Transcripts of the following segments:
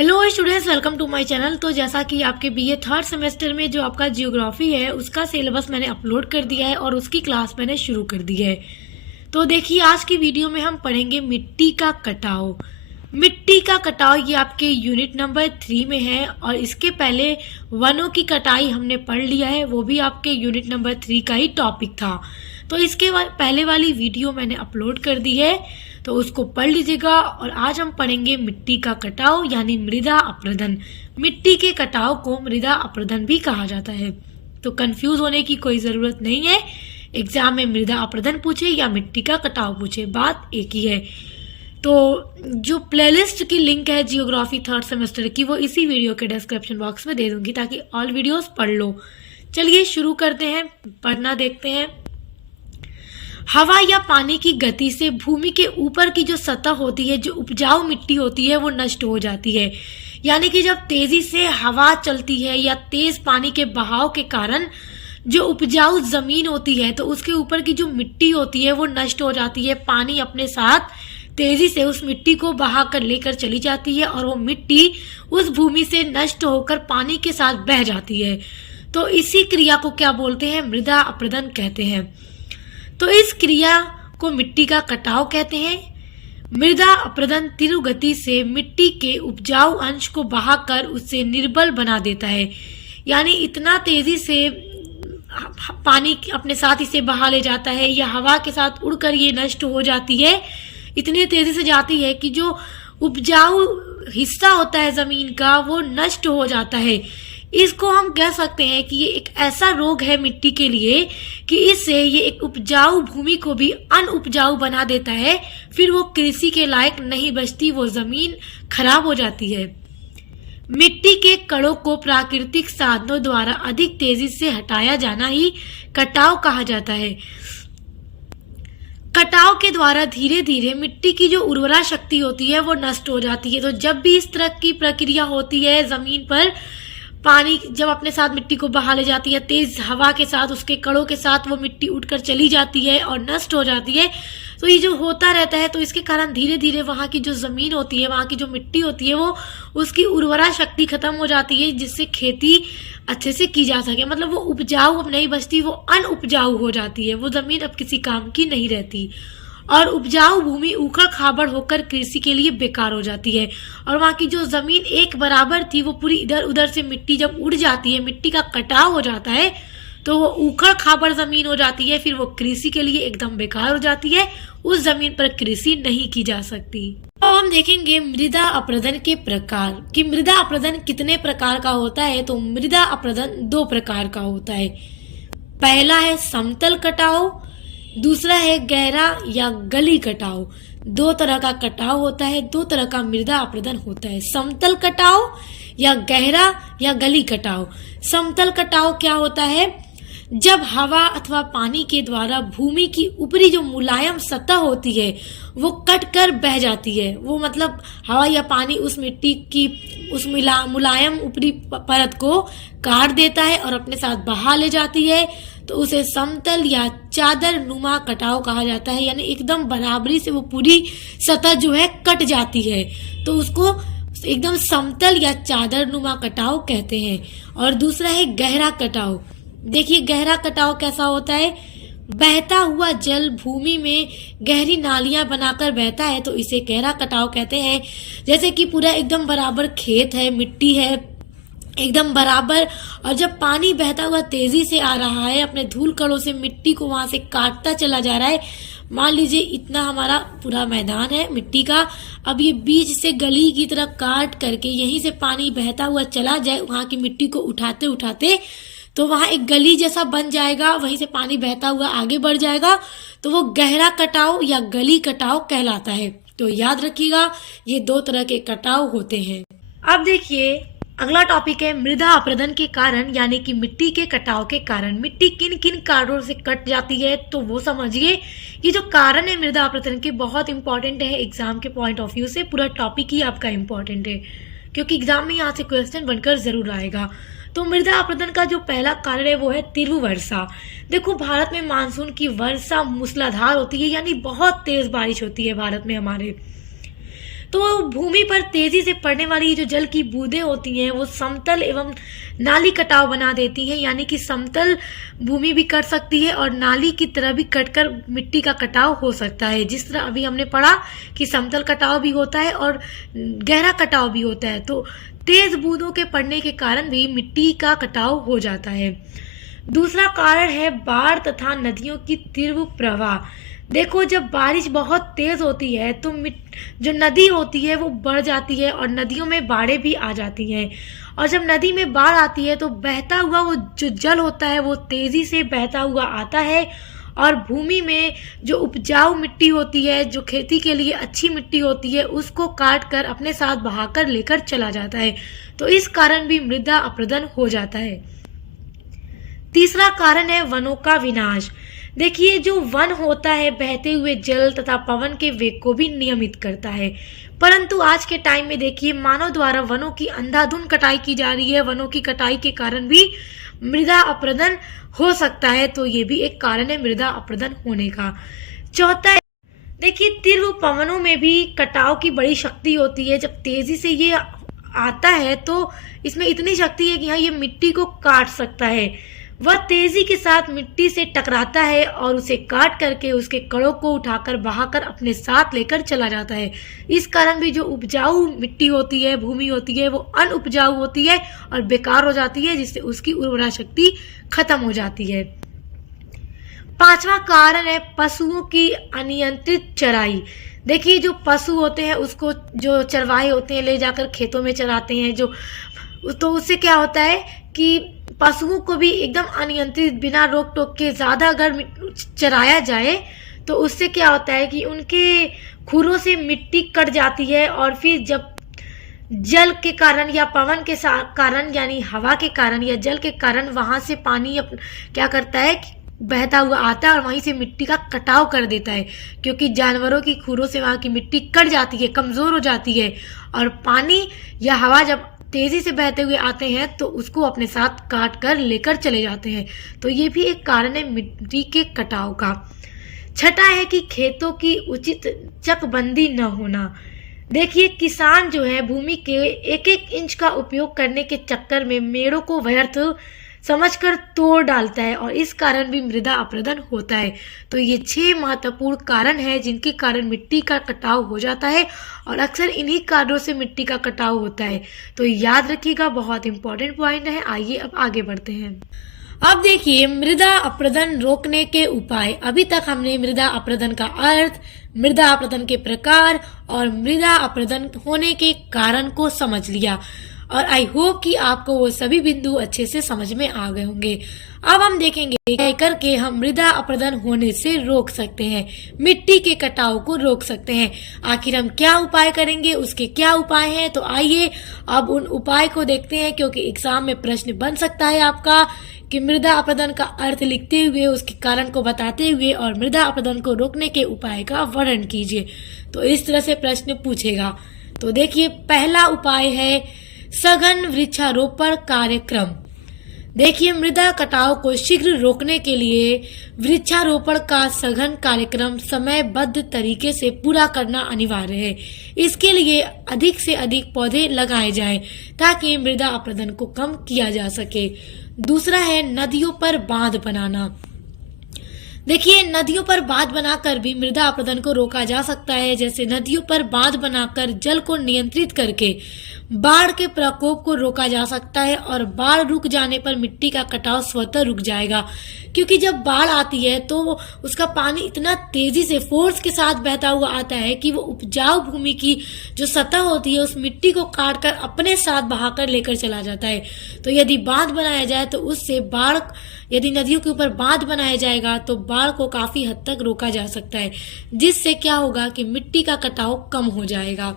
Hello students, welcome to my channel. तो जैसा कि आपके बीए थर्ड सेमेस्टर में जो आपका जियोग्राफी है उसका सिलेबस मैंने अपलोड कर दिया है और उसकी क्लास मैंने शुरू कर दी है। तो देखिए, आज की वीडियो में हम पढ़ेंगे मिट्टी का कटाव। मिट्टी का कटाव ये आपके यूनिट नंबर 3 में है और इसके पहले वनों की कटाई हमने पढ़ लिया है, वो भी आपके यूनिट नंबर 3 का ही टॉपिक था। तो इसके पहले वाली वीडियो मैंने अपलोड कर दी है, तो उसको पढ़ लीजिएगा। और आज हम पढ़ेंगे मिट्टी का कटाव यानी मृदा अपरदन। मिट्टी के कटाव को मृदा अपरदन भी कहा जाता है, तो कंफ्यूज होने की कोई ज़रूरत नहीं है। एग्जाम में मृदा अपरदन पूछे या मिट्टी का कटाव पूछे, बात एक ही है। तो जो प्लेलिस्ट की लिंक है जियोग्राफी थर्ड सेमेस्टर की, वो इसी वीडियो के डिस्क्रिप्शन बॉक्स में दे दूंगी ताकि ऑल वीडियोस पढ़ लो। चलिए शुरू करते हैं, पढ़ना देखते हैं। हवा या पानी की गति से भूमि के ऊपर की जो सतह होती है, जो उपजाऊ मिट्टी होती है, वो नष्ट हो जाती है। यानी कि जब तेजी से हवा चलती है या तेज पानी के बहाव के कारण जो उपजाऊ जमीन होती है, तो उसके ऊपर की जो मिट्टी होती है वो नष्ट हो जाती है। पानी अपने साथ तेजी से उस मिट्टी को बहा कर लेकर चली जाती है और वो मिट्टी उस भूमि से नष्ट होकर पानी के साथ बह जाती है। तो इसी क्रिया को क्या बोलते हैं? मृदा अपरदन कहते हैं। तो इस क्रिया को मिट्टी का कटाव कहते हैं। मृदा अपरदन तीव्र गति से मिट्टी के उपजाऊ अंश को बहाकर उससे निर्बल बना देता है। यानी इतना तेजी से पानी अपने साथ इसे बहा ले जाता है या हवा के साथ उड़कर ये नष्ट हो जाती है। इतनी तेजी से जाती है कि जो उपजाऊ हिस्सा होता है जमीन का, वो नष्ट हो जाता है। इसको हम कह सकते हैं कि ये एक ऐसा रोग है मिट्टी के लिए कि इससे ये एक उपजाऊ भूमि को भी अनउपजाऊ बना देता है। फिर वो कृषि के लायक नहीं बचती, वो जमीन खराब हो जाती है। मिट्टी के कणों को प्राकृतिक साधनों द्वारा अधिक तेजी से हटाया जाना ही कटाव कहा जाता है। कटाव के द्वारा धीरे धीरे मिट्टी की जो उर्वरा शक्ति होती है वो नष्ट हो जाती है। तो जब भी इस तरह की प्रक्रिया होती है, जमीन पर पानी जब अपने साथ मिट्टी को बहा ले जाती है, तेज हवा के साथ उसके कणों के साथ वो मिट्टी उड़कर चली जाती है और नष्ट हो जाती है। तो ये जो होता रहता है, तो इसके कारण धीरे धीरे वहाँ की जो जमीन होती है, वहाँ की जो मिट्टी होती है, वो उसकी उर्वरा शक्ति खत्म हो जाती है, जिससे खेती अच्छे से की जा सके। मतलब वो उपजाऊ अब नहीं बचती, वो अनउपजाऊ हो जाती है। वो जमीन अब किसी काम की नहीं रहती और उपजाऊ भूमि उखड़ खाबड़ होकर कृषि के लिए बेकार हो जाती है। और वहाँ की जो जमीन एक बराबर थी, वो पूरी इधर उधर से मिट्टी जब उड़ जाती है, मिट्टी का कटाव हो जाता है, तो वो उखड़ खाबड़ जमीन हो जाती है। फिर वो कृषि के लिए एकदम बेकार हो जाती है, उस जमीन पर कृषि नहीं की जा सकती। तो हम देखेंगे मृदा अपरदन के प्रकार कि मृदा अपरदन कितने प्रकार का होता है। तो मृदा अपरदन 2 प्रकार का होता है। पहला है समतल कटाव, दूसरा है गहरा या गली कटाव। 2 तरह का कटाव होता है, 2 तरह का मृदा अपरदन होता है, समतल कटाव या गहरा या गली कटाव। समतल कटाव क्या होता है? जब हवा अथवा पानी के द्वारा भूमि की ऊपरी जो मुलायम सतह होती है वो कट कर बह जाती है। वो मतलब हवा या पानी उस मिट्टी की उस मुलायम ऊपरी परत को काट देता है और अपने साथ बहा ले जाती है। तो उसे समतल या चादर नुमा कटाव कहा जाता है। यानी एकदम बराबरी से वो पूरी सतह जो है कट जाती है, तो उसको एकदम समतल या चादर नुमा कटाव कहते हैं। और दूसरा है गहरा कटाव। देखिए गहरा कटाव कैसा होता है? बहता हुआ जल भूमि में गहरी नालियां बनाकर बहता है, तो इसे गहरा कटाव कहते हैं। जैसे कि पूरा एकदम बराबर खेत है, मिट्टी है एकदम बराबर, और जब पानी बहता हुआ तेजी से आ रहा है, अपने धूल कणों से मिट्टी को वहां से काटता चला जा रहा है। मान लीजिए इतना हमारा पूरा मैदान है मिट्टी का, अब ये बीच से गली की तरह काट करके यहीं से पानी बहता हुआ चला जाए, वहां की मिट्टी को उठाते उठाते तो वहां एक गली जैसा बन जाएगा, वहीं से पानी बहता हुआ आगे बढ़ जाएगा, तो वो गहरा कटाव या गली कटाव कहलाता है। तो याद रखिएगा, ये 2 तरह के कटाव होते हैं। अब देखिए अगला टॉपिक है मृदा अपरदन के कारण, यानी कि मिट्टी के कटाव के कारण। मिट्टी किन किन कारणों से कट जाती है, तो वो समझिए। ये जो कारण है मृदा अपरदन के, बहुत इंपॉर्टेंट है एग्जाम के पॉइंट ऑफ व्यू से। पूरा टॉपिक ही आपका इंपॉर्टेंट है, क्योंकि एग्जाम में यहाँ से क्वेश्चन बनकर जरूर आएगा। तो मृदा अपरदन का जो पहला कारण है वो है तीव्र वर्षा। देखो भारत में मानसून की वर्षा मूसलाधार होती है, यानी बहुत तेज बारिश होती है भारत में हमारे। तो भूमि पर तेजी से पड़ने वाली जो जल की बूंदें होती हैं वो समतल एवं नाली कटाव बना देती हैं, यानी कि समतल भूमि भी कट सकती है और नाली की तरह भी कटकर मिट्टी का कटाव हो सकता है। जिस तरह अभी हमने पढ़ा कि समतल कटाव भी होता है और गहरा कटाव भी होता है, तो तेज बूंदों के पड़ने के कारण भी मिट्टी का कटाव हो जाता है। दूसरा कारण है बाढ़ तथा नदियों की तीव्र प्रवाह। देखो, जब बारिश बहुत तेज होती है तो जो नदी होती है वो बढ़ जाती है और नदियों में बाढ़ें भी आ जाती हैं। और जब नदी में बाढ़ आती है तो बहता हुआ वो जो जल होता है वो तेजी से बहता हुआ आता है और भूमि में जो उपजाऊ मिट्टी होती है, जो खेती के लिए अच्छी मिट्टी होती है, उसको काट कर अपने साथ बहाकर लेकर चला जाता है। तो इस कारण भी मृदा अपरदन हो जाता है। तीसरा कारण है वनों का विनाश। देखिए, जो वन होता है बहते हुए जल तथा पवन के वेग को भी नियमित करता है, परंतु आज के टाइम में देखिए मानव द्वारा वनों की अंधाधुंध कटाई की जा रही है। वनों की कटाई के कारण भी मृदा अपरदन हो सकता है, तो ये भी एक कारण है मृदा अपरदन होने का। चौथा, देखिए तीव्र पवनों में भी कटाव की बड़ी शक्ति होती है। जब तेजी से ये आता है तो इसमें इतनी शक्ति है कि हाँ, ये मिट्टी को काट सकता है। वह तेजी के साथ मिट्टी से टकराता है और उसे काट करके उसके कणों को उठाकर बहाकर अपने साथ लेकर चला जाता है। इस कारण भी जो उपजाऊ मिट्टी होती है, भूमि होती है, वो अनउपजाऊ होती है और बेकार हो जाती है, जिससे उसकी उर्वरा शक्ति खत्म हो जाती है। पांचवा कारण है पशुओं की अनियंत्रित चराई। देखिए, जो पशु होते हैं उसको जो चरवाहे होते हैं ले जाकर खेतों में चराते हैं, तो उससे क्या होता है कि पशुओं को भी एकदम अनियंत्रित बिना रोक टोक के ज्यादा अगर चराया जाए तो उससे क्या होता है कि उनके खुरों से मिट्टी कट जाती है और फिर जब जल के कारण या पवन के कारण यानी हवा के कारण या जल के कारण वहां से पानी क्या करता है कि बहता हुआ आता है और वहीं से मिट्टी का कटाव कर देता है, क्योंकि जानवरों की खुरों से वहां की मिट्टी कट जाती है, कमजोर हो जाती है और पानी या हवा जब तेजी से बहते हुए आते हैं तो उसको अपने साथ काट कर लेकर चले जाते हैं। तो ये भी एक कारण है मिट्टी के कटाव का। छठा है कि खेतों की उचित चकबंदी न होना। देखिए, किसान जो है भूमि के एक एक इंच का उपयोग करने के चक्कर में मेड़ों को व्यर्थ समझकर तोड़ डालता है और इस कारण भी मृदा अपरदन होता है। तो ये 6 महत्वपूर्ण कारण हैं जिनके कारण मिट्टी का कटाव हो जाता है और अक्सर इन्हीं कारणों से मिट्टी का कटाव होता है। तो याद रखिएगा, बहुत इंपॉर्टेंट पॉइंट है। आइए अब आगे बढ़ते हैं। अब देखिए मृदा अपरदन रोकने के उपाय। अभी तक हमने मृदा अपरदन का अर्थ, मृदा अपरदन के प्रकार और मृदा अपरदन होने के कारण को समझ लिया और आई होप कि आपको वो सभी बिंदु अच्छे से समझ में आ गए होंगे। अब हम देखेंगे क्या करके हम मृदा अपरदन होने से रोक सकते हैं, मिट्टी के कटाव को रोक सकते हैं। आखिर हम क्या उपाय करेंगे, उसके क्या उपाय हैं, तो आइए अब उन उपाय को देखते हैं, क्योंकि एग्जाम में प्रश्न बन सकता है आपका कि मृदा अपरदन का अर्थ लिखते हुए उसके कारण को बताते हुए और मृदा अपरदन को रोकने के उपाय का वर्णन कीजिए। तो इस तरह से प्रश्न पूछेगा। तो देखिए, पहला उपाय है सघन वृक्षारोपण कार्यक्रम। देखिए, मृदा कटाव को शीघ्र रोकने के लिए वृक्षारोपण का सघन कार्यक्रम समयबद्ध तरीके से पूरा करना अनिवार्य है। इसके लिए अधिक से अधिक पौधे लगाए जाएं ताकि मृदा अपरदन को कम किया जा सके। दूसरा है नदियों पर बांध बनाना। देखिए, नदियों पर बांध बनाकर भी मृदा अपरदन को रोका जा सकता है। जैसे नदियों पर बांध बनाकर जल को नियंत्रित करके बाढ़ के प्रकोप को रोका जा सकता है और बाढ़ रुक जाने पर मिट्टी का कटाव स्वतः रुक जाएगा, क्योंकि जब बाढ़ आती है तो उसका पानी इतना तेजी से फोर्स के साथ बहता हुआ आता है कि वो उपजाऊ भूमि की जो सतह होती है उस मिट्टी को काट कर अपने साथ बहाकर लेकर चला जाता है। तो यदि बांध बनाया जाए तो उससे बाढ़, यदि नदियों के ऊपर बांध बनाया जाएगा तो बाढ़ को काफी हद तक रोका जा सकता है, जिससे क्या होगा कि मिट्टी का कटाव कम हो जाएगा।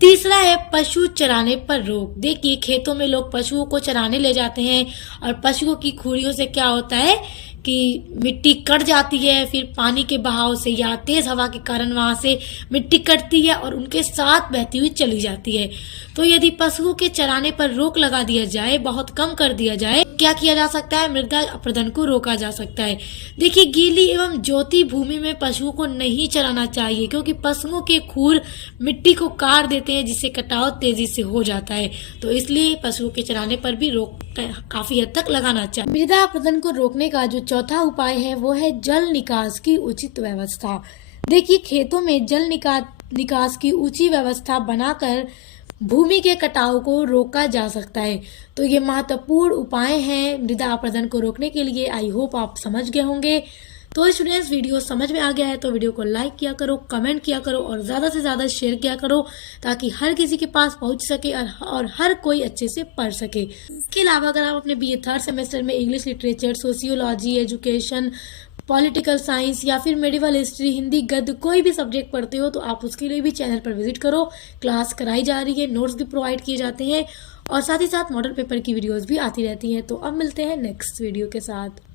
तीसरा है पशु चराने पर रोक। देखिए, खेतों में लोग पशुओं को चराने ले जाते हैं और पशुओं की खुरियों से क्या होता है कि मिट्टी कट जाती है, फिर पानी के बहाव से या तेज हवा के कारण वहां से मिट्टी कटती है और उनके साथ बहती हुई चली जाती है। तो यदि पशुओं के चराने पर रोक लगा दिया जाए, बहुत कम कर दिया जाए, क्या किया जा सकता है, मृदा अपरदन को रोका जा सकता है। देखिए, गीली एवं ज्योति भूमि में पशुओं को नहीं चराना चाहिए, क्योंकि पशुओं के खुर मिट्टी को काट देते हैं, जिससे कटाव तेजी से हो जाता है। तो इसलिए पशुओं के चराने पर भी रोक काफी हद तक लगाना चाहिए। मृदा अपरदन को रोकने का जो चौथा उपाय है वो है जल निकास की उचित व्यवस्था। देखिए, खेतों में जल निकास की उचित व्यवस्था बनाकर भूमि के कटाव को रोका जा सकता है। तो ये महत्वपूर्ण उपाय हैं मृदा अपरदन को रोकने के लिए। आई होप आप समझ गए होंगे। तो स्टूडेंट्स, वीडियो समझ में आ गया है तो वीडियो को लाइक किया करो, कमेंट किया करो और ज़्यादा से ज़्यादा शेयर किया करो, ताकि हर किसी के पास पहुंच सके और हर कोई अच्छे से पढ़ सके। इसके अलावा अगर आप अपने BA 3rd सेमेस्टर में English literature, sociology, education, political science या फिर मेडिवल हिस्ट्री, हिंदी, गद्य कोई भी सब्जेक्ट पढ़ते हो तो आप उसके लिए भी चैनल पर विजिट करो। क्लास कराई जा रही है, नोट्स भी प्रोवाइड किए जाते हैं और साथ ही साथ मॉडल पेपर की वीडियोस भी आती रहती हैं। तो अब मिलते हैं नेक्स्ट वीडियो के साथ।